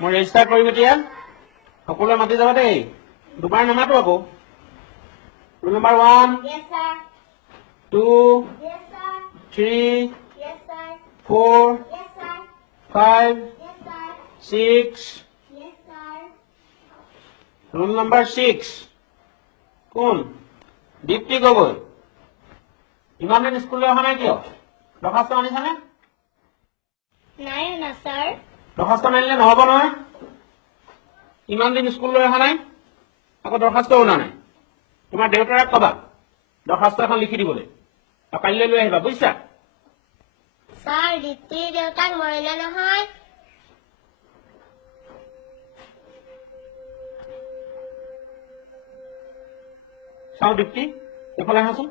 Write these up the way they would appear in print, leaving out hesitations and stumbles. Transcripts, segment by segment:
মই ৰেজিষ্টাৰ কৰিম এতিয়া সকলোৱে মাতি যাবা দেই দুবাৰ নামাতো আকৌ roll number 1 Yes, sir. 2 Yes, sir. 3 Yes, sir. 4 Yes, sir. 5 Yes, sir. 6 Yes, sir. Roll number 6 কোন দীপ্তি গগৈ ইমান দিন স্কুললৈ অহা নাই কিয় দৰখাস্ত আনিছানে নাই না sir. দৰখাস্ত নানিলে নহ'ব নহয় ইমান দিন স্কুললৈ অহা নাই আকৌ দৰখাস্ত অনা নাই তোমাৰ দেউতাক কবা দৰখাস্ত এখন লিখি দিবলৈ আৰু কাইলৈ লৈ আহিবা বুজিছা Sir, দীপ্তিৰ দেউতাক মৰিলে নহয়। চাওঁ দীপ্তি এইফালে আহাচোন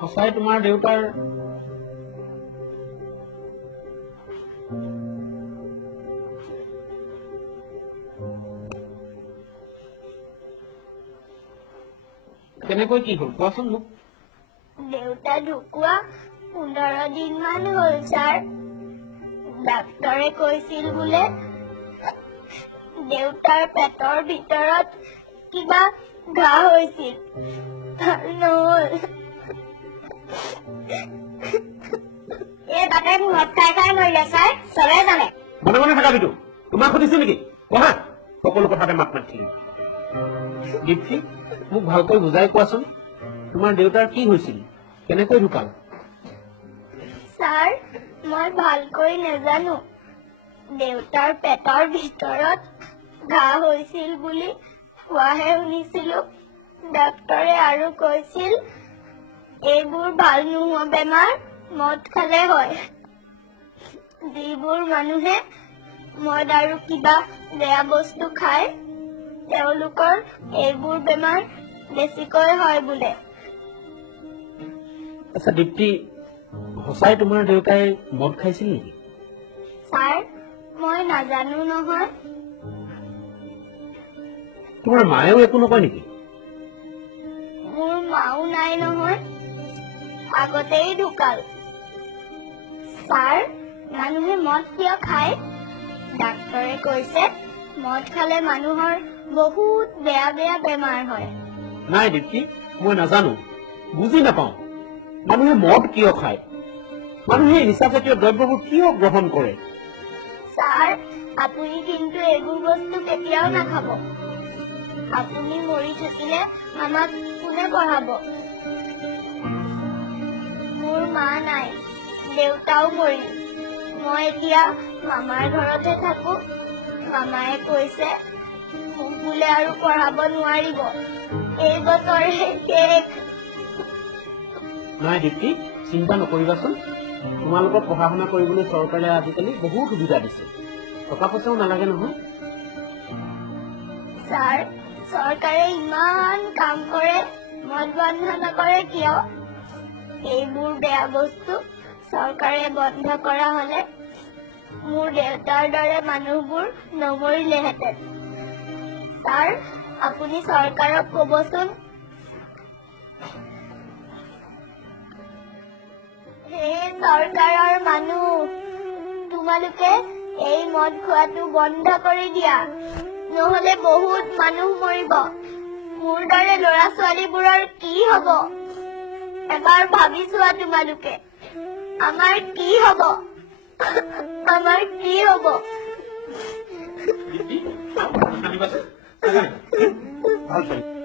সঁচাই তোমাৰ দেউতাৰ কেনেকৈ কি হ'ল কোৱাচোন মোক দেউতা ঢুকুৱা 15 দিনমান হ'ল ছাৰ ডাক্তৰে কৈছিল বোলে দেউতাৰ পেটৰ ভিতৰত কিবা ঘা হৈছিল নহ'ল এই বাপেক মদ খাই খাই মৰিলে ছাৰ চবে জানে মনে মনে থাকা বিটু তোমাক সুধিছো নেকি কোৱা সকলো কথাতে মাত মাতি দীপ্তি মোক ভালকৈ বুজাই কোৱাচোন তোমাৰ দেউতাৰ কি হৈছিল কেনেকৈ ঢুকাল ছাৰ মই ভালকৈ নাজানো দেউতাৰ পেটৰ ভিতৰত ঘা হৈছিল বুলি কোৱাহে শুনিছিলো ডাক্তৰে আৰু কৈছিল এইবোৰ ভাল নোহোৱা বেমাৰ মদ খালে হয় যিবোৰ মানুহে মদ আৰু কিবা বেয়া বস্তু খায় তেওঁলোকৰ এইবোৰ বেমাৰ বেছিকৈ হয় বোলে আচ্ছা দীপ্তি সঁচাই তোমাৰ দেউতাই মদ খাইছিল নেকি ছাৰ মই নাজানো নহয় তোমাৰ মায়েও একো নকয় নেকি মোৰ মাও নাই নহয় আগতেই ঢুকাল ছাৰ মানুহে মদ কিয় খায় ডাক্তৰে কৈছে মদ খালে মানুহৰ বহুত বেয়া বেয়া বেমাৰ হয় নাই দীপ্তি মই নাজানো বুজি নাপাওঁ মানুহে মদ কিয় খায় মানুহে নিচাজাতীয় দ্ৰব্যবোৰ কিয় গ্ৰহণ কৰে ছাৰ আপুনি কিন্তু এইবোৰ বস্তু কেতিয়াও নাখাব আপুনি মৰি থাকিলে আমাক কোনে পঢ়াব মোৰ মা নাই দেউতাও মৰিল মই এতিয়া মামাৰ ঘৰতে থাকো মামায়ে কৈছে মোক বোলে আৰু পঢ়াব নোৱাৰিব এই বছৰে শেষ নাই দীপ্তি চিন্তা নকৰিবাচোন তোমালোকক পঢ়া শুনা কৰিবলৈ চৰকাৰে আজিকালি বহুত সুবিধা দিছে টকা পইচাও নালাগে নহয় ছাৰ চৰকাৰে ইমান কাম কৰে মদ বন্ধ নকৰে কিয় এইবোৰ বেয়া বস্তু চৰকাৰে বন্ধ কৰা হলে মোৰ দেউতাৰ দৰে মানুহবোৰ নমৰিলেহেঁতেন ছাৰ আপুনি চৰকাৰক ক'বচোন হে চৰকাৰৰ মানুহ তোমালোকে এই মদ খোৱাটো বন্ধ কৰি দিয়া নহলে বহুত মানুহ মৰিব মোৰ দৰে ল'ৰা ছোৱালীবোৰৰ কি হব এবাৰ ভাবি চোৱা তোমালোকে আমাৰ কি হব আমাৰ কি হব দীপ্তি, নাকান্দিবাচোন। ভাল পাই